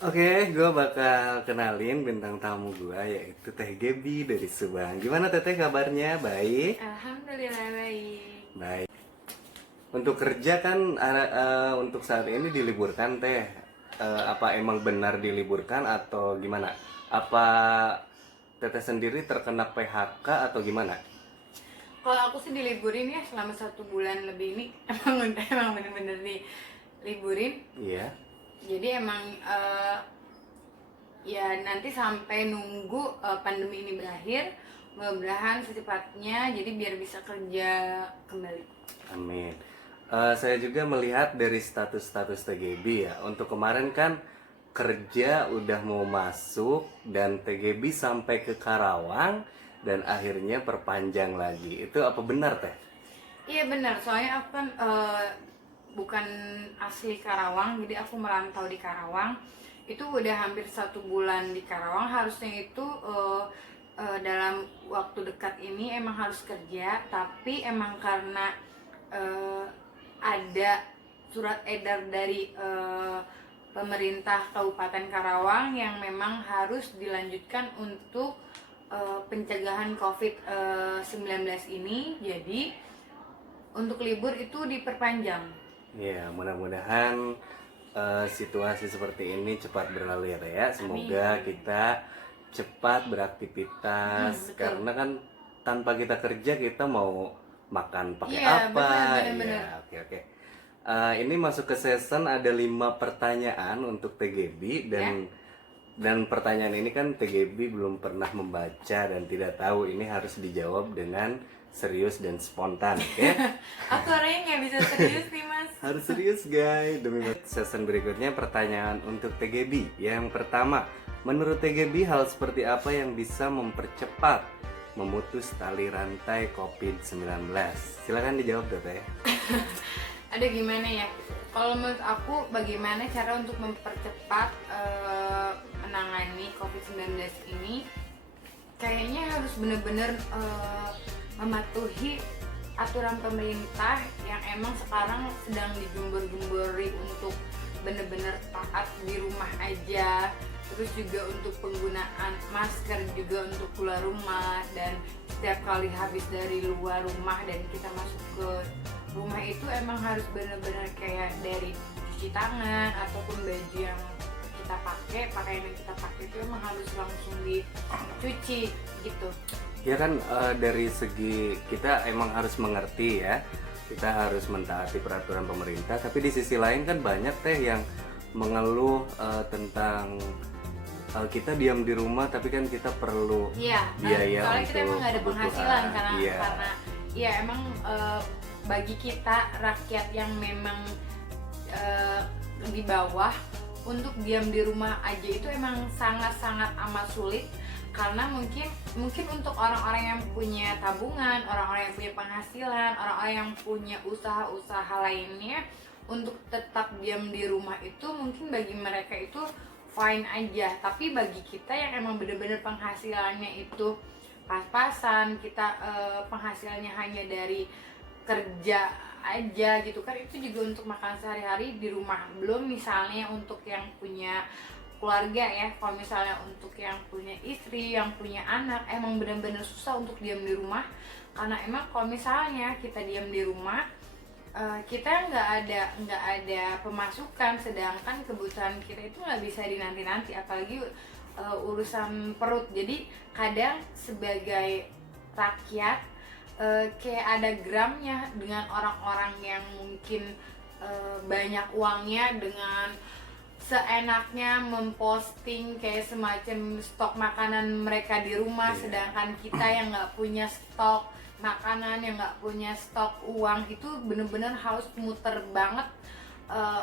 Oke, gue bakal kenalin bintang tamu gue yaitu Teh Gebi dari Subang. Gimana Teteh kabarnya? Baik? Alhamdulillah baik. Baik. Untuk kerja kan untuk saat ini diliburkan Teh. Apa emang benar diliburkan atau gimana? Apa Teteh sendiri terkena PHK atau gimana? Kalau aku sih diliburin ya selama 1 bulan lebih ini emang bener-bener diliburin. Iya. Jadi emang ya nanti sampai nunggu pandemi ini berakhir. Mudah-mudahan secepatnya jadi biar bisa kerja kembali. Amin. Saya juga melihat dari status-status TGB ya. Untuk kemarin kan kerja udah mau masuk dan TGB sampai ke Karawang dan akhirnya perpanjang lagi. Itu apa benar Teh? Iya benar, soalnya aku kan bukan asli Karawang, jadi aku merantau di Karawang. Itu udah hampir 1 bulan di Karawang, harusnya itu dalam waktu dekat ini emang harus kerja, tapi emang karena eh, ada surat edar dari pemerintah Kabupaten Karawang yang memang harus dilanjutkan untuk pencegahan COVID-19 ini, jadi untuk libur itu diperpanjang. Ya, mudah-mudahan situasi seperti ini cepat berlalu ya Teh ya. Amin. Semoga kita cepat beraktivitas Betul. karena kan tanpa kita kerja kita mau makan pakai Iya, apa? benar. Ya, oke oke. Ini masuk ke season ada 5 pertanyaan untuk TGB Ya. dan pertanyaan ini kan TGB belum pernah membaca dan tidak tahu ini harus dijawab dengan serius dan spontan, oke? Aku orangnya nggak bisa serius nih mas. Harus serius guys. Demi season berikutnya pertanyaan untuk TGB. Yang pertama, menurut TGB hal seperti apa yang bisa mempercepat memutus tali rantai COVID-19? Silakan dijawab Teteh. Ada gimana ya? Kalau menurut aku bagaimana cara untuk mempercepat menangani COVID-19 ini? Kayaknya harus benar-benar mematuhi aturan pemerintah yang emang sekarang sedang digembor-gembori untuk benar-benar taat di rumah aja, terus juga untuk penggunaan masker juga untuk keluar rumah, dan setiap kali habis dari luar rumah dan kita masuk ke rumah itu emang harus benar-benar kayak dari cuci tangan ataupun baju yang kita pakai, pakaian yang kita pakai itu emang harus langsung dicuci gitu. Ya kan dari segi kita emang harus mengerti ya. Kita harus mentaati peraturan pemerintah, tapi di sisi lain kan banyak Teh yang mengeluh tentang kita diam di rumah tapi kan kita perlu Iya, biaya soalnya untuk kita emang nggak ada penghasilan kebutuhan. karena Iya. ya emang bagi kita rakyat yang memang di bawah, untuk diam di rumah aja itu emang sangat-sangat amat sulit, karena mungkin untuk orang-orang yang punya tabungan, orang-orang yang punya penghasilan, orang-orang yang punya usaha-usaha lainnya, untuk tetap diam di rumah itu mungkin bagi mereka itu fine aja. Tapi bagi kita yang emang bener-bener penghasilannya itu pas-pasan, kita penghasilannya hanya dari kerja aja gitu kan, itu juga untuk makan sehari-hari di rumah, belum misalnya untuk yang punya keluarga ya. Kalau misalnya untuk yang punya istri, yang punya anak, emang benar-benar susah untuk diam di rumah, karena emang kalau misalnya kita diam di rumah, kita nggak ada pemasukan, sedangkan kebutuhan kita itu nggak bisa dinanti-nanti, apalagi urusan perut. Jadi kadang sebagai rakyat kayak ada gramnya dengan orang-orang yang mungkin banyak uangnya, dengan seenaknya memposting kayak semacam stok makanan mereka di rumah, sedangkan kita yang nggak punya stok makanan, yang nggak punya stok uang, itu bener-bener harus muter banget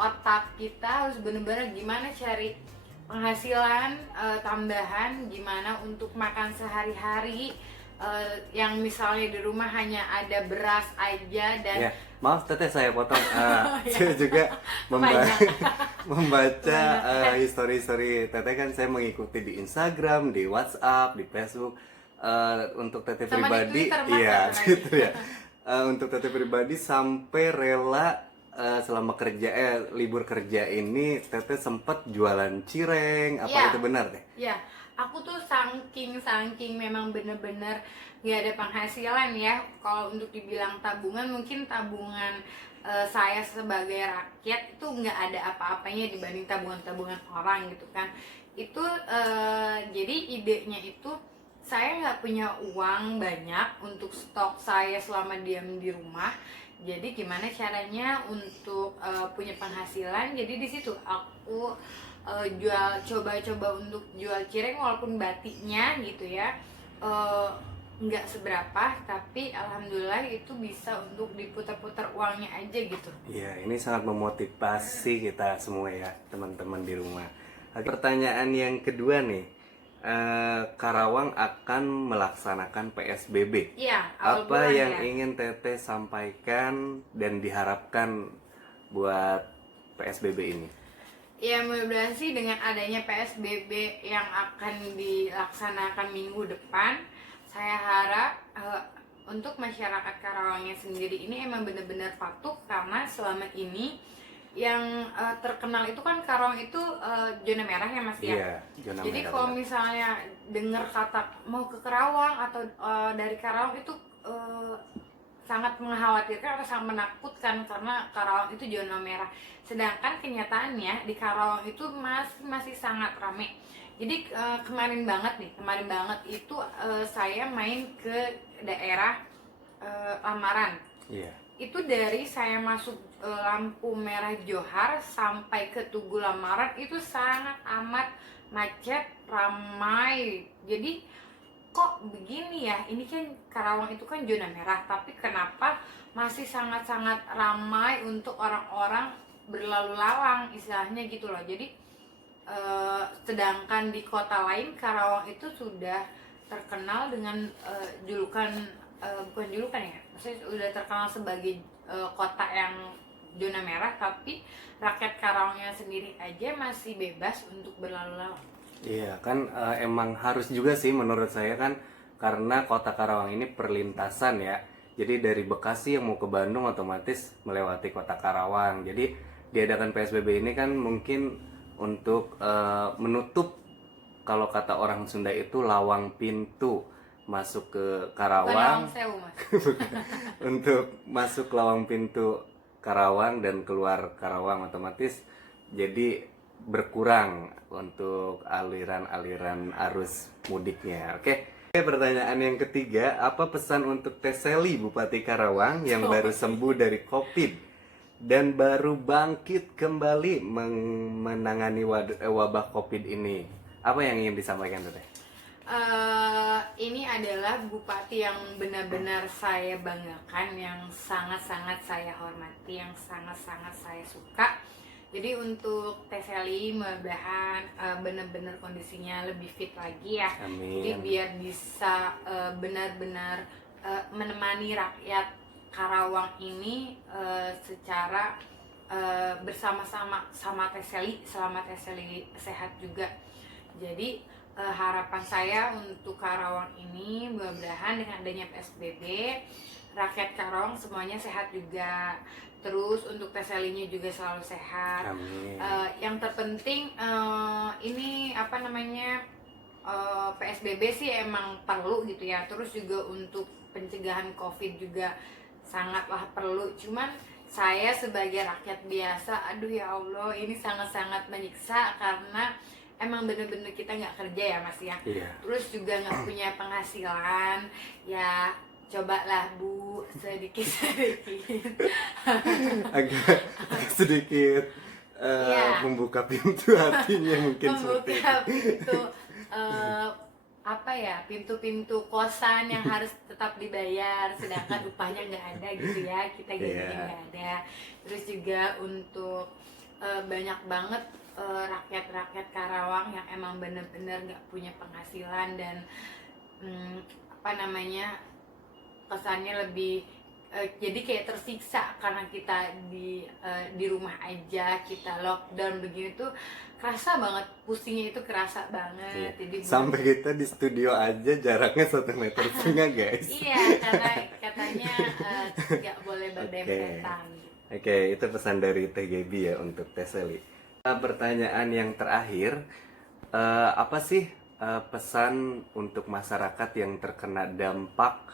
otak kita, harus bener-bener gimana cari penghasilan tambahan, gimana untuk makan sehari-hari, yang misalnya di rumah hanya ada beras aja dan Ya, maaf Teteh saya potong. ya. Saya juga Banyak. membaca Banyak. history Teteh kan saya mengikuti di Instagram, di WhatsApp, di Facebook. Untuk Teteh Sama di pribadi, Twitter, Mas, iya satu lagi. gitu ya. Untuk Teteh pribadi sampai rela selama libur kerja ini Teteh sempat jualan cireng, apa Iya. itu benar Teh? Ya, aku tuh saking memang bener-bener gak ada penghasilan ya. Kalau untuk dibilang tabungan, mungkin tabungan saya sebagai rakyat itu nggak ada apa-apanya dibanding tabungan-tabungan orang gitu kan. Itu jadi idenya itu saya nggak punya uang banyak untuk stok saya selama diam di rumah. Jadi gimana caranya untuk punya penghasilan? Jadi di situ aku coba-coba untuk jual cireng, walaupun batiknya gitu ya nggak seberapa, tapi alhamdulillah itu bisa untuk diputar-putar uangnya aja gitu. Iya, ini sangat memotivasi kita semua ya, teman-teman di rumah. Oke, pertanyaan yang kedua nih, Karawang akan melaksanakan PSBB. Iya, awal Apa bulan yang ya. ingin Teteh sampaikan dan diharapkan buat PSBB ini? Ya, mudah-mudahan sih dengan adanya PSBB yang akan dilaksanakan minggu depan, saya harap untuk masyarakat Karawangnya sendiri ini emang benar-benar patuh, karena selama ini yang terkenal itu kan Karawang itu zona merah ya Mas ya. Iya, zona Jadi merah kalau benar. misalnya dengar kata mau ke Karawang atau dari Karawang itu sangat mengkhawatirkan atau sangat menakutkan, karena Karawang itu zona merah. Sedangkan kenyataannya di Karawang itu masih sangat ramai. Jadi kemarin banget itu saya main ke daerah Lamaran. Iya. Itu dari saya masuk lampu merah Johar sampai ke Tugu Lamaran itu sangat amat macet, ramai. Jadi kok begini ya, ini kan Karawang itu kan zona merah, tapi kenapa masih sangat-sangat ramai untuk orang-orang berlalu lalang istilahnya gitu loh. Jadi sedangkan di kota lain Karawang itu sudah terkenal dengan julukan bukan julukan ya, maksudnya sudah terkenal sebagai kota yang zona merah, tapi rakyat Karawangnya sendiri aja masih bebas untuk berlalu lalang. Iya kan, emang harus juga sih menurut saya kan, karena kota Karawang ini perlintasan ya. Jadi dari Bekasi yang mau ke Bandung otomatis melewati kota Karawang. Jadi diadakan PSBB ini kan mungkin untuk menutup, kalau kata orang Sunda itu lawang pintu masuk ke Bukan Karawang. Lawang Sewu Mas. Untuk masuk lawang pintu Karawang dan keluar Karawang otomatis jadi berkurang untuk aliran-aliran arus mudiknya. Oke, pertanyaan yang ketiga, apa pesan untuk Teh Seli, Bupati Karawang yang baru sembuh dari COVID dan baru bangkit kembali menangani wabah COVID ini? Apa yang ingin disampaikan Teh? Ini adalah bupati yang benar-benar saya banggakan, yang sangat-sangat saya hormati, yang sangat-sangat saya suka. Jadi untuk Teh Seli mudah-mudahan benar-benar kondisinya lebih fit lagi ya. Jadi Amin. biar bisa benar-benar menemani rakyat Karawang ini secara bersama-sama sama Teh Seli, selama Teh Seli sehat juga. Jadi harapan saya untuk Karawang ini mudah-mudahan dengan adanya PSBB rakyat Karawang semuanya sehat juga. Terus untuk Teh Selinya juga selalu sehat. Amin. Yang terpenting ini apa namanya PSBB sih emang perlu gitu ya. Terus juga untuk pencegahan COVID juga sangatlah perlu. Cuman saya sebagai rakyat biasa, aduh ya Allah, ini sangat-sangat menyiksa karena emang bener-bener kita nggak kerja ya Mas ya. Iya. Terus juga nggak punya penghasilan ya. Cobalah Bu, sedikit-sedikit agak sedikit Iya. membuka pintu hatinya mungkin seperti itu. membuka pintu apa ya, pintu-pintu kosan yang harus tetap dibayar, sedangkan upahnya nggak ada gitu ya, kita gajinya Iya. nggak ada. Terus juga untuk banyak banget rakyat-rakyat Karawang yang emang bener-bener nggak punya penghasilan dan apa namanya, kesannya lebih jadi kayak tersiksa karena kita di rumah aja, kita lockdown begini tuh kerasa banget, pusingnya itu kerasa banget. Jadi Sampai kita di studio aja jaraknya 1,5 meter guys. iya, karena katanya nggak boleh berdempetan gitu. Oke, itu pesan dari Teh Gaby ya untuk Teh Seli. Pertanyaan yang terakhir, apa sih pesan untuk masyarakat yang terkena dampak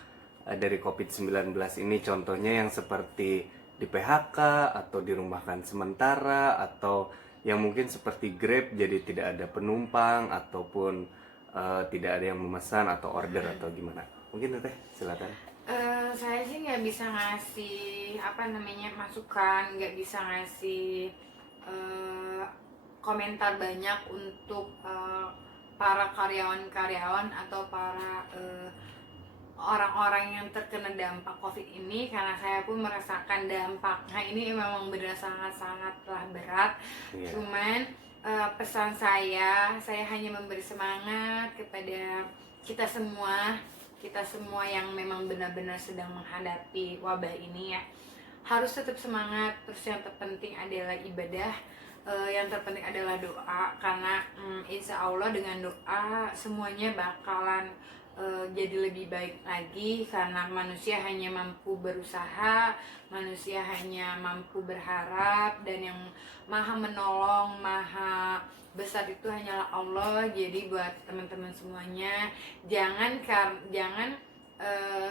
dari COVID-19 ini? Contohnya yang seperti di PHK atau dirumahkan sementara, atau yang mungkin seperti Grab jadi tidak ada penumpang, ataupun tidak ada yang memesan atau order atau gimana? Mungkin Teh, silakan. Saya sih nggak bisa ngasih apa namanya masukan, nggak bisa ngasih eh, komentar banyak untuk para karyawan-karyawan atau para orang-orang yang terkena dampak COVID ini, karena saya pun merasakan dampaknya ini memang benar sangat-sangatlah berat. Iya. Cuman pesan saya hanya memberi semangat kepada kita semua yang memang benar-benar sedang menghadapi wabah ini ya. Harus tetap semangat, terus yang terpenting adalah ibadah, yang terpenting adalah doa, karena insya Allah dengan doa semuanya bakalan jadi lebih baik lagi, karena manusia hanya mampu berusaha, manusia hanya mampu berharap, dan yang maha menolong, maha besar itu hanyalah Allah. Jadi buat teman-teman semuanya, jangan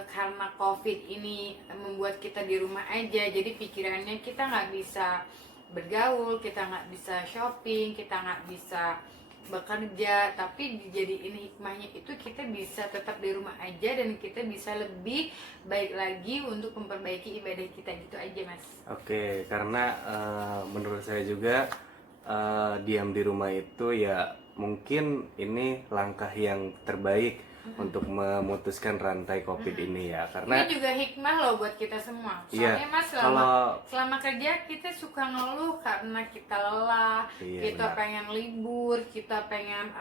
karena COVID ini membuat kita di rumah aja, jadi pikirannya kita nggak bisa bergaul, kita nggak bisa shopping, kita nggak bisa bekerja. Tapi dijadiin hikmahnya itu kita bisa tetap di rumah aja dan kita bisa lebih baik lagi untuk memperbaiki ibadah kita, gitu aja Mas. Oke, karena menurut saya juga diam di rumah itu ya mungkin ini langkah yang terbaik untuk memutuskan rantai COVID ini ya, karena Ini juga hikmah loh buat kita semua. iya, Soalnya Mas, selama kerja kita suka ngeluh karena kita lelah, iya, kita benar. pengen libur, kita pengen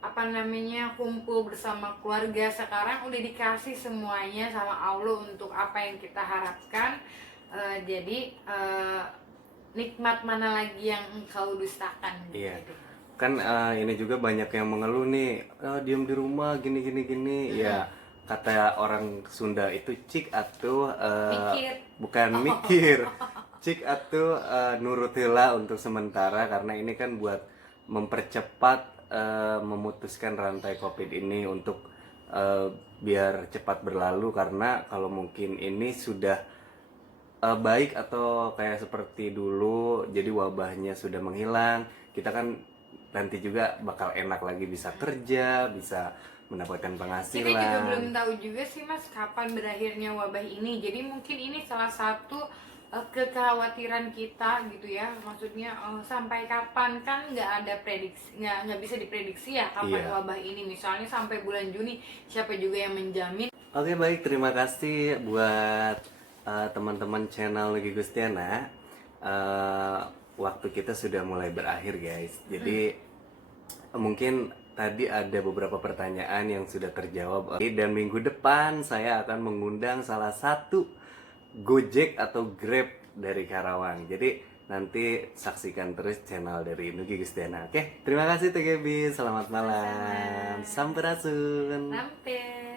apa namanya kumpul bersama keluarga. Sekarang udah dikasih semuanya sama Allah untuk apa yang kita harapkan. Jadi nikmat mana lagi yang engkau dustakan? Iya. Gitu. Kan ini juga banyak yang mengeluh nih, diam di rumah gini gini gini. Ya, kata orang Sunda itu cik atuh Mikir. bukan mikir. Cik atuh nurut heula untuk sementara, karena ini kan buat mempercepat memutuskan rantai COVID ini untuk biar cepat berlalu, karena kalau mungkin ini sudah baik atau kayak seperti dulu, jadi wabahnya sudah menghilang, kita kan nanti juga bakal enak lagi bisa kerja, bisa mendapatkan Kita juga penghasilan. belum tahu juga sih Mas kapan berakhirnya wabah ini. Jadi mungkin ini salah satu kekhawatiran kita gitu ya. Maksudnya sampai kapan, kan nggak ada prediksi, nggak bisa diprediksi ya kapan Iya. wabah ini. Misalnya sampai bulan Juni, siapa juga yang menjamin? Oke, baik, terima kasih buat teman-teman channel Nugi Gustiana. Eh, Waktu kita sudah mulai berakhir guys. Jadi mungkin tadi ada beberapa pertanyaan yang sudah terjawab, dan minggu depan saya akan mengundang salah satu Gojek atau Grab dari Karawang. Jadi nanti saksikan terus channel dari Nugi Gustiana. Oke, terima kasih TGB. Selamat malam. Sama-sama. Sampurasun. Sampai.